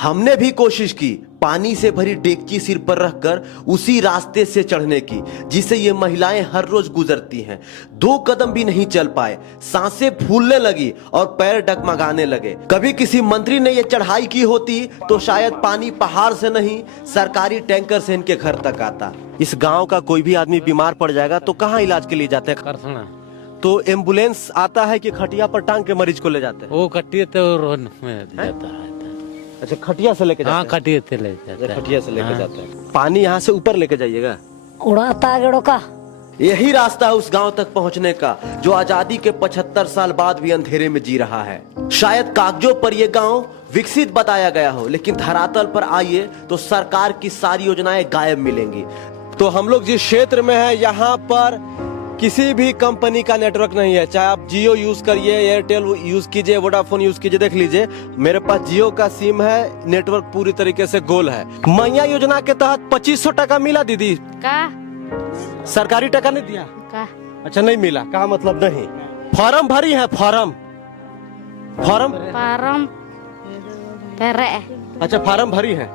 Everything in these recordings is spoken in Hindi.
हमने भी कोशिश की पानी से भरी डेगची सिर पर रखकर उसी रास्ते से चढ़ने की जिसे ये महिलाएं हर रोज गुजरती हैं। 2 कदम भी नहीं चल पाए, सांसें फूलने लगी और पैर डगमगाने लगे। कभी किसी मंत्री ने ये चढ़ाई की होती तो शायद पानी पहाड़ से नहीं सरकारी टैंकर से इनके घर तक आता। इस गांव का कोई भी आदमी बीमार पड़ जाएगा तो कहाँ इलाज के लिए जाते हैं? तो एम्बुलेंस आता है कि खटिया पर टांग के मरीज को ले जाते हैं? वो खटिया तो रोड में जाता है। अच्छा, खटिया से लेके जाते हैं? खटिया से ले जाते हैं। खटिया से लेके जाते हैं। पानी यहाँ से ऊपर लेके जाइएगा? उड़ाता गेड़ो का यही रास्ता है उस गांव तक पहुंचने का जो आजादी के 75 साल बाद भी अंधेरे में जी रहा है। शायद कागजों पर यह गांव विकसित बताया गया हो, लेकिन धरातल पर आइए तो सरकार की सारी योजनाएं गायब मिलेंगी। तो हम लोग जिस क्षेत्र में है यहाँ पर किसी भी कंपनी का नेटवर्क नहीं है। चाहे आप जियो यूज करिए, एयरटेल यूज कीजिए, वोडाफोन यूज कीजिए। देख लीजिए मेरे पास जियो का सिम है, नेटवर्क पूरी तरीके से गोल है। मैया योजना के तहत 2500 टका मिला दीदी का सरकारी टका नहीं दिया का? अच्छा, नहीं मिला का मतलब नहीं। फॉर्म भरी है? फॉर्म अच्छा, फॉर्म भरी है।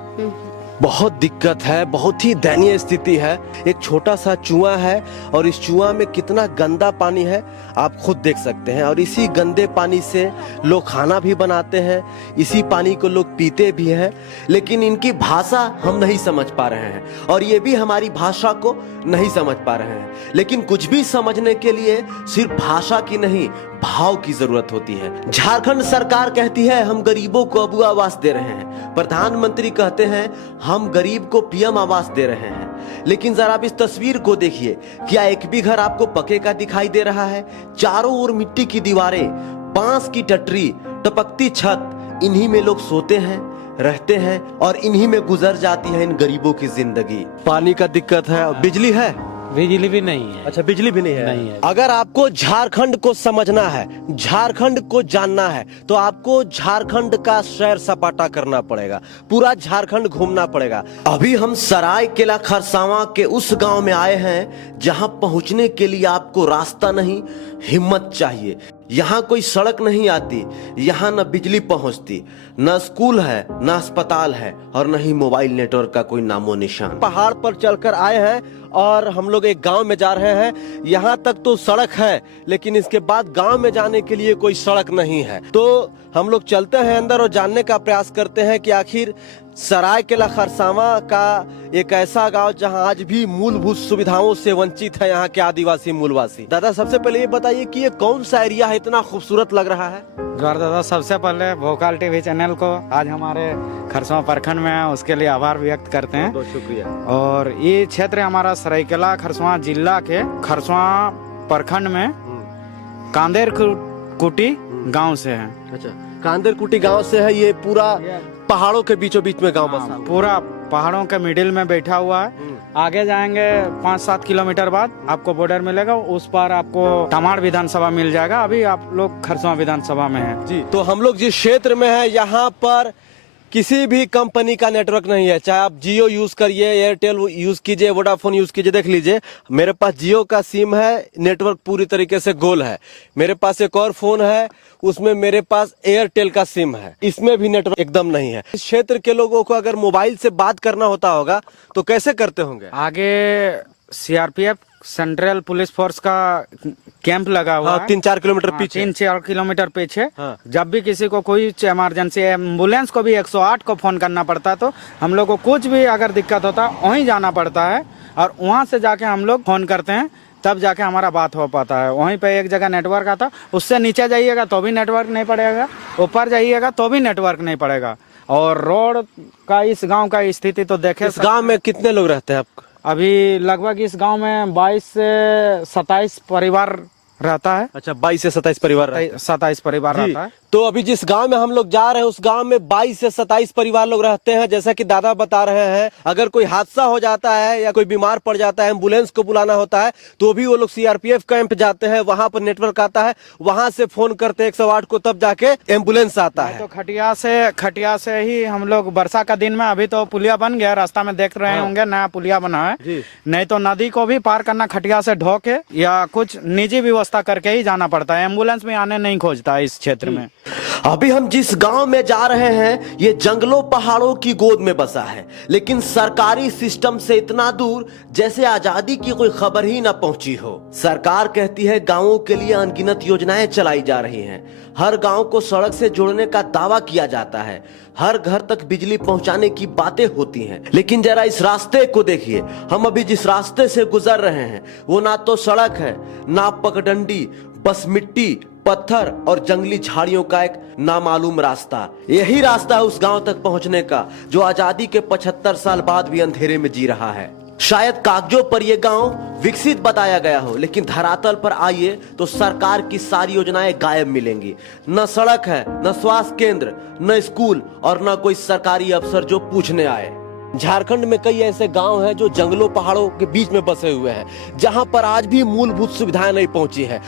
बहुत दिक्कत है, बहुत ही दयनीय स्थिति है। एक छोटा सा कुआं है और इस कुआं में कितना गंदा पानी है आप खुद देख सकते हैं। और इसी गंदे पानी से लोग खाना भी बनाते हैं, इसी पानी को लोग पीते भी हैं। लेकिन इनकी भाषा हम नहीं समझ पा रहे हैं और ये भी हमारी भाषा को नहीं समझ पा रहे हैं। लेकिन कुछ भी समझने के लिए सिर्फ भाषा की नहीं, भाव की जरूरत होती है। झारखंड सरकार कहती है हम गरीबों को अबू आवास दे रहे हैं। प्रधानमंत्री कहते हैं हम गरीब को पीएम आवास दे रहे हैं। लेकिन जरा आप इस तस्वीर को देखिए, क्या एक भी घर आपको पक्के का दिखाई दे रहा है? चारों ओर मिट्टी की दीवारें, बांस की टटरी, टपकती छत, इन्हीं में लोग सोते हैं, रहते हैं और इन्हीं में गुजर जाती है इन गरीबों की जिंदगी। पानी का दिक्कत है, बिजली है? बिजली भी नहीं है। अच्छा, बिजली भी नहीं है। नहीं है। अगर आपको झारखंड को समझना है, झारखंड को जानना है तो आपको झारखंड का सैर सपाटा करना पड़ेगा, पूरा झारखंड घूमना पड़ेगा। अभी हम सरायकेला खरसावां के उस गांव में आए हैं जहां पहुंचने के लिए आपको रास्ता नहीं, हिम्मत चाहिए। यहाँ कोई सड़क नहीं आती, यहाँ न बिजली पहुंचती, न स्कूल है, न अस्पताल है और न ही मोबाइल नेटवर्क का कोई नामो निशान। पहाड़ पर चढ़कर आए हैं और हम लोग एक गांव में जा रहे हैं। यहाँ तक तो सड़क है लेकिन इसके बाद गांव में जाने के लिए कोई सड़क नहीं है। तो हम लोग चलते हैं अंदर और जानने का प्रयास करते हैं कि आखिर सरायकेला खरसावां का एक ऐसा गांव जहां आज भी मूलभूत सुविधाओं से वंचित है यहाँ के आदिवासी मूलवासी। दादा, सबसे पहले ये बताइए कि ये कौन सा एरिया है, इतना खूबसूरत लग रहा है? जोर दादा, सबसे पहले भोकाल टीवी चैनल को आज हमारे खरसावां प्रखंड में है उसके लिए आभार व्यक्त करते हैं। बहुत शुक्रिया। और ये क्षेत्र हमारा सरायकेला खरसावां जिला के खरसावां प्रखंड में कांदेर कुटी गांव से है। अच्छा, कांदेर कुटी गांव से है। ये पूरा पहाड़ों के बीचों बीच में गांव बसा, पूरा पहाड़ों के मिडिल में बैठा हुआ है। आगे जाएंगे 5-7 किलोमीटर बाद आपको बॉर्डर मिलेगा, उस पार आपको तमाड़ विधानसभा मिल जाएगा। अभी आप लोग खरसावां विधानसभा में हैं जी। तो हम लोग जिस क्षेत्र में है यहाँ पर किसी भी कंपनी का नेटवर्क नहीं है। चाहे आप जियो यूज करिए, एयरटेल यूज कीजिए, वोडाफोन यूज कीजिए। देख लीजिए मेरे पास जियो का सिम है, नेटवर्क पूरी तरीके से गोल है। मेरे पास एक और फोन है, उसमें मेरे पास एयरटेल का सिम है, इसमें भी नेटवर्क एकदम नहीं है। इस क्षेत्र के लोगों को अगर मोबाइल से बात करना होता होगा तो कैसे करते होंगे? आगे सीआरपीएफ सेंट्रल पुलिस फोर्स का कैंप लगा हुआ है 3-4 किलोमीटर पीछे। 3-4 किलोमीटर पीछे। हाँ। जब भी किसी को कोई इमरजेंसी, एम्बुलेंस को भी 108 को फोन करना पड़ता है तो हम लोग को कुछ भी अगर दिक्कत होता है वहीं जाना पड़ता है और वहां से जाके हम लोग फोन करते हैं, तब जाके हमारा बात हो पाता है। वहीं पे एक जगह नेटवर्क आता, उससे नीचे जाइएगा तो भी नेटवर्क नहीं पड़ेगा, ऊपर जाइएगा तो भी नेटवर्क नहीं पड़ेगा। और रोड का इस गांव का स्थिति तो देखे। इस गांव में कितने लोग रहते हैं आपको? अभी लगभग इस गांव में 22 से 27 परिवार रहता है। अच्छा, 22 से 27 परिवार रहते हैं। 27 परिवार रहता है। तो अभी जिस गांव में हम लोग जा रहे हैं उस गांव में 22 से 27 परिवार लोग रहते हैं। जैसा कि दादा बता रहे हैं, अगर कोई हादसा हो जाता है या कोई बीमार पड़ जाता है, एम्बुलेंस को बुलाना होता है तो भी वो लोग सीआरपीएफ कैंप जाते हैं, वहां पर नेटवर्क आता है, वहां से फोन करते हैं 108 को, तब जाके एम्बुलेंस आता है। तो खटिया से ही हम लोग वर्षा का दिन में, अभी तो पुलिया बन गया, रास्ता में देख रहे होंगे नया पुलिया बना है। नहीं तो नदी को भी पार करना खटिया से ढो के या कुछ निजी व्यवस्था करके ही जाना पड़ता है। एम्बुलेंस में आने नहीं खोजता है इस क्षेत्र में। अभी हम जिस गांव में जा रहे हैं ये जंगलों पहाड़ों की गोद में बसा है, लेकिन सरकारी सिस्टम से इतना दूर जैसे आजादी की कोई खबर ही ना पहुंची हो। सरकार कहती है गांवों के लिए अनगिनत योजनाएं चलाई जा रही हैं। हर गांव को सड़क से जोड़ने का दावा किया जाता है, हर घर तक बिजली पहुंचाने की बातें होती हैं। लेकिन जरा इस रास्ते को देखिए, हम अभी जिस रास्ते से गुजर रहे हैं वो ना तो सड़क है, ना पगडंडी, बस मिट्टी, पत्थर और जंगली झाड़ियों का एक नामालूम रास्ता। यही रास्ता है उस गांव तक पहुंचने का जो आजादी के 75 साल बाद भी अंधेरे में जी रहा है। शायद कागजों पर यह गांव विकसित बताया गया हो, लेकिन धरातल पर आइए तो सरकार की सारी योजनाएं गायब मिलेंगी। न सड़क है, न स्वास्थ्य केंद्र, न स्कूल और न कोई सरकारी अफसर जो पूछने आए। झारखंड में कई ऐसे गांव हैं जो जंगलों पहाड़ों के बीच में बसे हुए हैं, जहां पर आज भी मूलभूत सुविधाएं नहीं पहुंची है।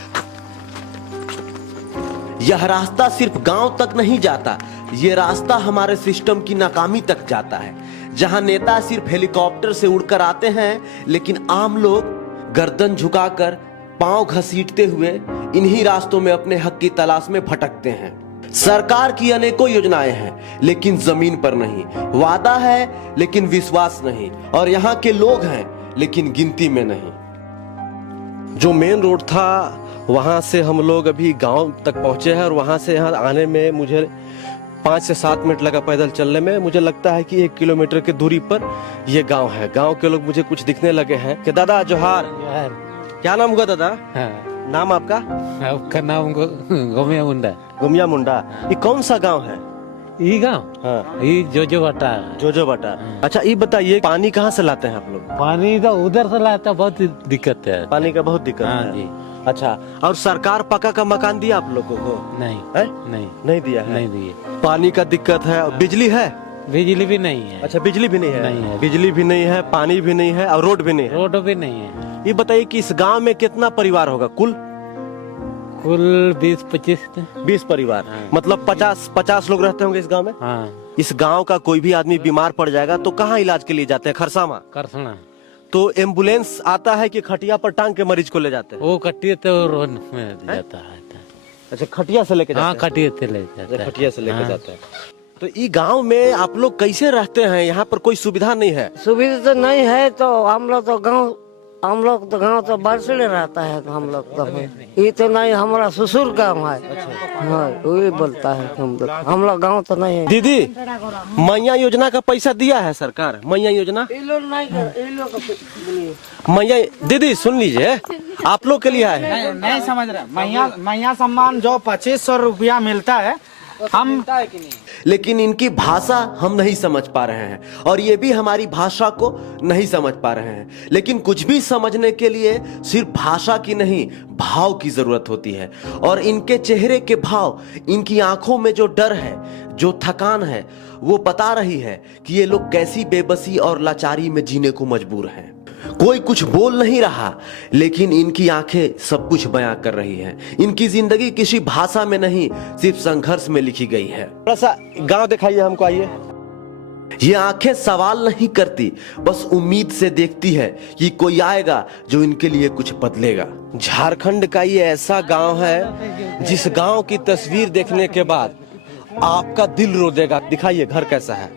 यह रास्ता सिर्फ गांव तक नहीं जाता, यह रास्ता हमारे सिस्टम की नाकामी तक जाता है, जहां नेता सिर्फ हेलीकॉप्टर से उड़कर आते हैं, लेकिन आम लोग गर्दन झुकाकर पांव घसीटते हुए इन्हीं रास्तों में अपने हक की तलाश में भटकते हैं। सरकार की अनेकों योजनाएं हैं, लेकिन जमीन पर नहीं। वादा है लेकिन विश्वास नहीं, और यहाँ के लोग हैं लेकिन गिनती में नहीं। जो मेन रोड था वहां से हम लोग अभी गांव तक पहुंचे हैं, और वहां से यहाँ आने में मुझे 5 से 7 मिनट लगा पैदल चलने में। मुझे लगता है कि 1 किलोमीटर की दूरी पर यह गांव है। गांव के लोग मुझे कुछ दिखने लगे हैं कि दादा जोहार। क्या नाम हुआ दादा? हाँ। नाम आपका? आपका नाम गोमिया मुंडा। गोमिया मुंडा। ये कौन सा गांव है? ये गाँव? हाँ, ये जोजो बटा। जोजो बटा। अच्छा, ये बताइए पानी कहाँ से लाते हैं आप लोग? पानी तो उधर से लाता, बहुत दिक्कत है। पानी का बहुत दिक्कत हाँ है। जी। अच्छा, और सरकार पक्का का मकान दिया आप लोगों को? नहीं है? नहीं दिया है। नहीं दिए। पानी का दिक्कत है, और बिजली है? बिजली भी नहीं है। अच्छा, बिजली भी नहीं है? नहीं है। बिजली भी नहीं है, पानी भी नहीं है, और रोड भी नहीं है। रोड भी नहीं है। ये बताइए कि इस गांव में कितना परिवार होगा कुल? कुल 20-25। 20 परिवार। हाँ। मतलब 50 लोग रहते होंगे इस गांव में। हाँ। इस गांव का कोई भी आदमी बीमार पड़ जाएगा तो कहाँ इलाज के लिए जाते हैं? खरसामा। करसना। तो एम्बुलेंस आता है कि खटिया पर टांग के मरीज को ले जाते हैं? वो कटिए तो रोड में जाता है। अच्छा, खटिया से लेके हाँ, जाते हैं? खटिए से ले जाता है। खटिया से लेके हाँ। जाते हैं। तो ये गांव में आप लोग कैसे रहते हैं? यहाँ पर कोई सुविधा नहीं है? सुविधा तो नहीं है, तो हम लोग तो गाँव तो बरसले रहता है। हम लोग तो ये तो नहीं, हमारा ससुर गाँव है। हाँ, वही बोलता है। हम लोग गाँव तो नहीं है। दीदी, मैया योजना का पैसा दिया है सरकार? मैया योजना मैया, दीदी सुन लीजिए, आप लोग के लिए है। नहीं समझ रहे। मैया सम्मान जो 2500 रुपया मिलता है, हम लेकिन इनकी भाषा हम नहीं समझ पा रहे हैं, और ये भी हमारी भाषा को नहीं समझ पा रहे हैं। लेकिन कुछ भी समझने के लिए सिर्फ भाषा की नहीं, भाव की जरूरत होती है। और इनके चेहरे के भाव, इनकी आंखों में जो डर है, जो थकान है, वो बता रही है कि ये लोग कैसी बेबसी और लाचारी में जीने को मजबूर हैं। कोई कुछ बोल नहीं रहा, लेकिन इनकी आंखें सब कुछ बयां कर रही हैं। इनकी जिंदगी किसी भाषा में नहीं, सिर्फ संघर्ष में लिखी गई है। थोड़ा सा गांव दिखाइए हमको, आइए। ये आंखें सवाल नहीं करती, बस उम्मीद से देखती है कि कोई आएगा जो इनके लिए कुछ बदलेगा। झारखंड का ये ऐसा गांव है जिस गांव की तस्वीर देखने के बाद आपका दिल रो देगा। दिखाइए घर कैसा है।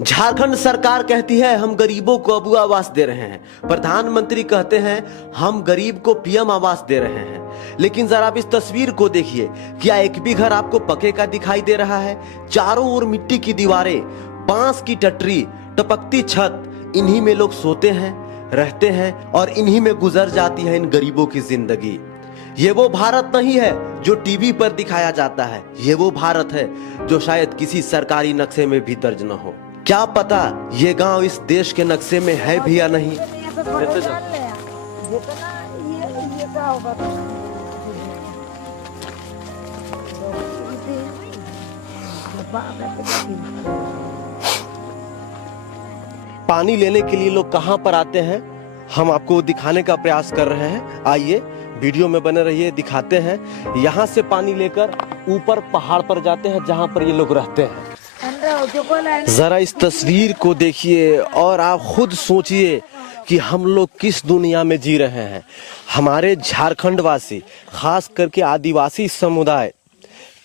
झारखंड सरकार कहती है हम गरीबों को अबू आवास दे रहे हैं, प्रधानमंत्री कहते हैं हम गरीब को पीएम आवास दे रहे हैं। लेकिन जरा आप इस तस्वीर को देखिए, क्या एक भी घर आपको पक्के का दिखाई दे रहा है? चारों ओर मिट्टी की दीवारें, बांस की टटरी, टपकती छत, इन्हीं में लोग सोते हैं, रहते हैं, और इन्हीं में गुजर जाती है इन गरीबों की जिंदगी। ये वो भारत नहीं है जो टीवी पर दिखाया जाता है, ये वो भारत है जो शायद किसी सरकारी नक्शे में भी दर्ज न हो। क्या पता ये गांव इस देश के नक्शे में है भी या नहीं। पानी लेने के लिए लोग कहां पर आते हैं, हम आपको दिखाने का प्रयास कर रहे हैं। आइए वीडियो में बने रहिए, दिखाते हैं। यहाँ से पानी लेकर ऊपर पहाड़ पर जाते हैं जहाँ पर ये लोग रहते हैं। जरा इस तस्वीर को देखिए और आप खुद सोचिए कि हम लोग किस दुनिया में जी रहे हैं। हमारे झारखंड वासी, खास करके आदिवासी समुदाय,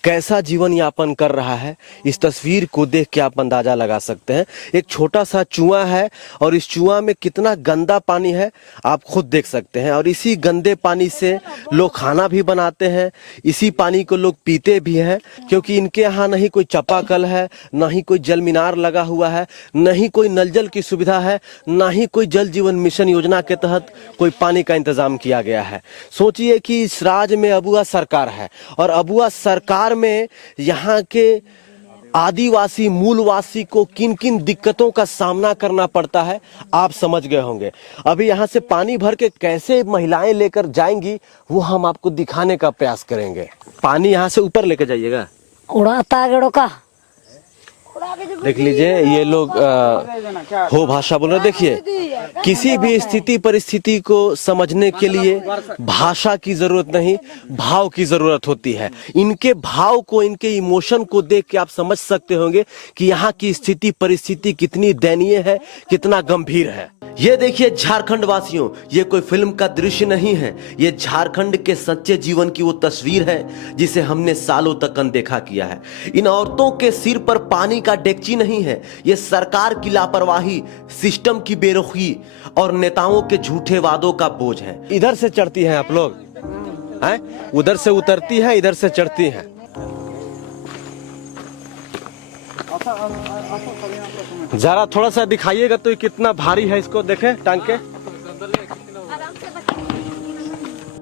कैसा जीवन यापन कर रहा है, इस तस्वीर को देख के आप अंदाजा लगा सकते हैं। एक छोटा सा कुआं है और इस कुआं में कितना गंदा पानी है आप खुद देख सकते हैं। और इसी गंदे पानी से लोग खाना भी बनाते हैं, इसी पानी को लोग पीते भी हैं, क्योंकि इनके यहाँ नहीं कोई चापाकल है, ना ही कोई जल मीनार लगा हुआ है, न ही कोई नल जल की सुविधा है, ना ही कोई जल जीवन मिशन योजना के तहत कोई पानी का इंतजाम किया गया है। सोचिए कि इस राज्य में अबुआ सरकार है और अबुआ सरकार में यहाँ के आदिवासी मूलवासी को किन किन दिक्कतों का सामना करना पड़ता है आप समझ गए होंगे। अभी यहाँ से पानी भर के कैसे महिलाएं लेकर जाएंगी वो हम आपको दिखाने का प्रयास करेंगे। पानी यहाँ से ऊपर लेकर जाइएगा, उड़ाता गड़ो का देख लीजिए ये लोग हो भाषा बोल रहे। देखिए किसी भी स्थिति परिस्थिति को समझने के लिए भाषा की जरूरत नहीं, भाव की जरूरत होती है। इनके भाव को, इनके इमोशन को देख के आप समझ सकते होंगे कि यहाँ की स्थिति परिस्थिति कितनी दयनीय है, कितना गंभीर है। ये देखिए झारखंड वासियों, ये कोई फिल्म का दृश्य नहीं है, ये झारखंड के सच्चे जीवन की वो तस्वीर है जिसे हमने सालों तक अनदेखा किया है। इन औरतों के सिर पर पानी का डेगची नहीं है, ये सरकार की लापरवाही, सिस्टम की बेरुखी और नेताओं के झूठे वादों का बोझ है। इधर से चढ़ती हैं आप लोग हैं, उधर से उतरती है, इधर से चढ़ती है। जरा थोड़ा सा दिखाइएगा तो ये कितना भारी है, इसको देखें टांग के।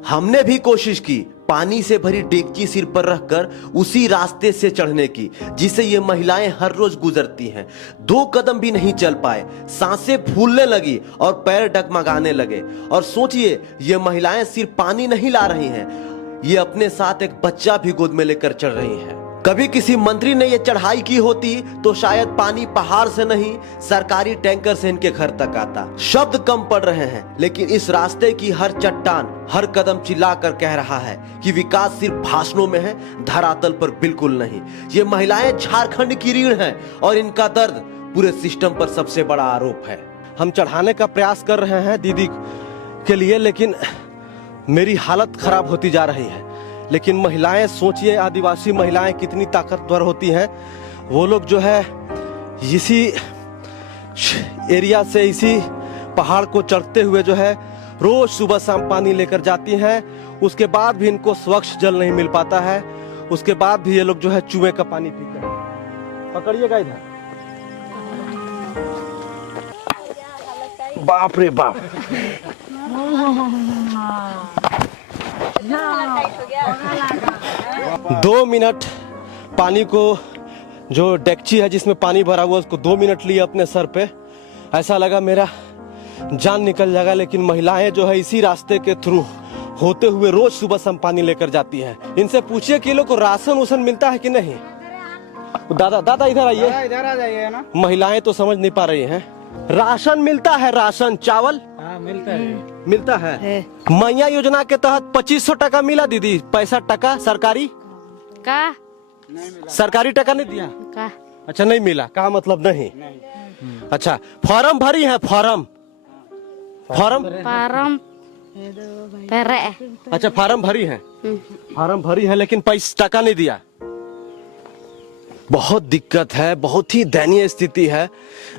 हमने भी कोशिश की पानी से भरी डेगची सिर पर रखकर उसी रास्ते से चढ़ने की जिसे ये महिलाएं हर रोज गुजरती हैं। 2 कदम भी नहीं चल पाए, सांसें फूलने लगी और पैर डगमगाने लगे। और सोचिए ये महिलाएं सिर्फ पानी नहीं ला रही हैं, ये अपने साथ एक बच्चा भी गोद में लेकर चढ़ रही हैं। कभी किसी मंत्री ने ये चढ़ाई की होती तो शायद पानी पहाड़ से नहीं सरकारी टैंकर से इनके घर तक आता। शब्द कम पड़ रहे हैं, लेकिन इस रास्ते की हर चट्टान हर कदम चिल्लाकर कह रहा है कि विकास सिर्फ भाषणों में है, धरातल पर बिल्कुल नहीं। ये महिलाएं झारखंड की रीढ़ हैं और इनका दर्द पूरे सिस्टम पर सबसे बड़ा आरोप है। हम चढ़ाने का प्रयास कर रहे हैं दीदी के लिए, लेकिन मेरी हालत खराब होती जा रही है। लेकिन महिलाएं, सोचिए आदिवासी महिलाएं कितनी ताकतवर होती हैं। वो लोग जो है इसी एरिया से, इसी पहाड़ को चढ़ते हुए जो है रोज सुबह शाम पानी लेकर जाती हैं। उसके बाद भी इनको स्वच्छ जल नहीं मिल पाता है, उसके बाद भी ये लोग जो है चूहे का पानी पीते हैं। पकड़िएगा इधर, बाप रे बाप। 2 मिनट पानी को, जो डेगची है जिसमें पानी भरा हुआ उसको 2 मिनट लिए अपने सर पे, ऐसा लगा मेरा जान निकल जाएगा। लेकिन महिलाएं जो है इसी रास्ते के थ्रू होते हुए रोज सुबह शाम पानी लेकर जाती हैं। इनसे पूछिए कि लोग को राशन उसन मिलता है कि नहीं। दादा इधर आइए, इधर आ जाइए ना। महिलाएं तो समझ नहीं पा रही हैं। राशन मिलता है, राशन चावल मिलता है। मैया योजना के तहत 2500 टका मिला दीदी, पैसा टका सरकारी का सरकारी टका नहीं दिया का? अच्छा नहीं मिला, का मतलब नहीं। अच्छा फॉर्म भरी है, फॉर्म पारम पेरे अच्छा फॉर्म भरी है, फॉर्म भरी है लेकिन पैसा टका नहीं दिया। बहुत दिक्कत है, बहुत ही दयनीय स्थिति है।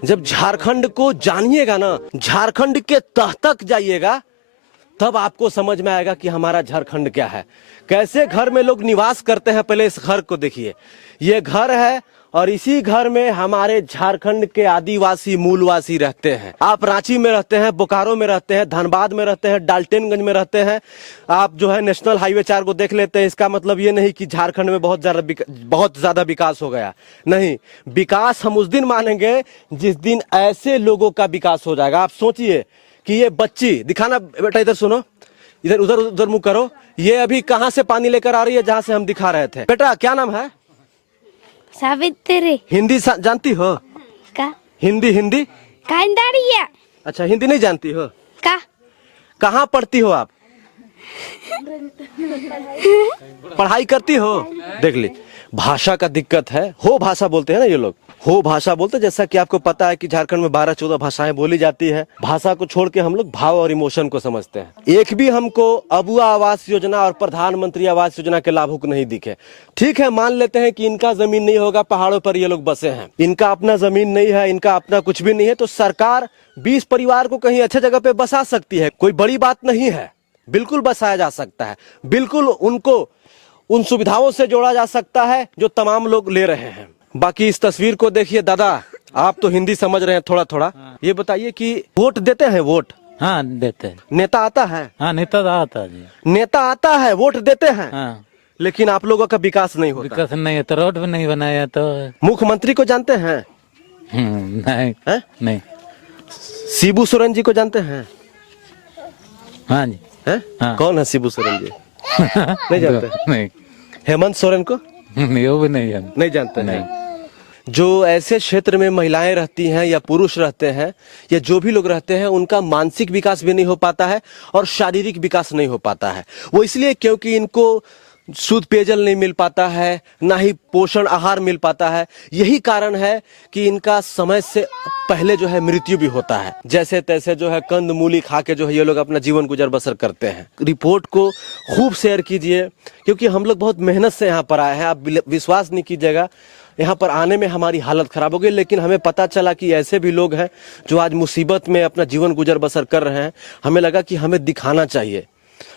जब झारखंड को जानिएगा ना, झारखंड के तह तक जाइएगा, तब आपको समझ में आएगा कि हमारा झारखंड क्या है, कैसे घर में लोग निवास करते हैं। पहले इस घर को देखिए, ये घर है और इसी घर में हमारे झारखंड के आदिवासी मूलवासी रहते हैं। आप रांची में रहते हैं, बोकारो में रहते हैं, धनबाद में रहते हैं, डाल्टनगंज में रहते हैं, आप जो है नेशनल हाईवे 4 को देख लेते हैं। इसका मतलब ये नहीं कि झारखंड में बहुत ज्यादा विकास हो गया, नहीं। विकास हम उस दिन मानेंगे जिस दिन ऐसे लोगों का विकास हो जाएगा। आप सोचिए कि ये बच्ची, दिखाना बेटा, इधर सुनो, इधर उधर मुंह करो। ये अभी कहाँ से पानी लेकर आ रही है, जहाँ से हम दिखा रहे थे। बेटा क्या नाम है? सावित्री। हिंदी जानती हो? का हिंदी कांदाड़िया। अच्छा हिंदी नहीं जानती हो? का कहाँ पढ़ती हो आप? पढ़ाई करती हो? देख ली, भाषा का दिक्कत है, हो भाषा बोलते हैं ना ये लोग। हो भाषा बोलते, जैसा कि आपको पता है कि झारखंड में 12-14 भाषाएं बोली जाती है। भाषा को छोड़ के हम लोग भाव और इमोशन को समझते हैं। एक भी हमको अबुआ आवास योजना और प्रधानमंत्री आवास योजना के लाभुक नहीं दिखे। ठीक है, मान लेते हैं कि इनका जमीन नहीं होगा, पहाड़ों पर ये लोग बसे हैं, इनका अपना जमीन नहीं है, इनका अपना कुछ भी नहीं है, तो सरकार 20 परिवार को कहीं अच्छे जगह पे बसा सकती है। कोई बड़ी बात नहीं है, बिल्कुल बसाया जा सकता है, बिल्कुल उनको उन सुविधाओं से जोड़ा जा सकता है जो तमाम लोग ले रहे हैं। बाकी इस तस्वीर को देखिए दादा, आप तो हिंदी समझ रहे हैं थोड़ा थोड़ा, ये बताइए कि वोट देते हैं? वोट हाँ देते हैं। नेता आता है? हाँ नेता आता जी। नेता आता है, वोट देते हैं, हाँ लेकिन आप लोगों का विकास नहीं होता। विकास नहीं है तो रोड भी नहीं बनाया तो। मुख्यमंत्री को जानते हैं? नहीं हैं? नहीं। शिबू सोरेन जी को जानते हैं? हाँ जी। हैं? हाँ। कौन है शिबू सोरेन जी? नहीं जानते? नहीं हेमंत सोरेन को नहीं, वो भी नहीं जानते। नहीं जानते हैं। जो ऐसे क्षेत्र में महिलाएं रहती हैं या पुरुष रहते हैं या जो भी लोग रहते हैं, उनका मानसिक विकास भी नहीं हो पाता है और शारीरिक विकास नहीं हो पाता है। वो इसलिए क्योंकि इनको शुद्ध पेयजल नहीं मिल पाता है, ना ही पोषण आहार मिल पाता है। यही कारण है कि इनका समय से पहले जो है मृत्यु भी होता है। जैसे तैसे जो है कंद मूली खा के जो है ये लोग अपना जीवन गुजर बसर करते हैं। रिपोर्ट को खूब शेयर कीजिए, क्योंकि हम लोग बहुत मेहनत से यहाँ पर आए हैं। आप विश्वास नहीं कीजिएगा, यहाँ पर आने में हमारी हालत खराब हो गई, लेकिन हमें पता चला कि ऐसे भी लोग हैं जो आज मुसीबत में अपना जीवन गुजर बसर कर रहे हैं। हमें लगा कि हमें दिखाना चाहिए।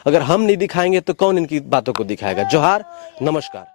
अगर हम नहीं दिखाएंगे तो कौन इनकी बातों को दिखाएगा। जोहार, नमस्कार।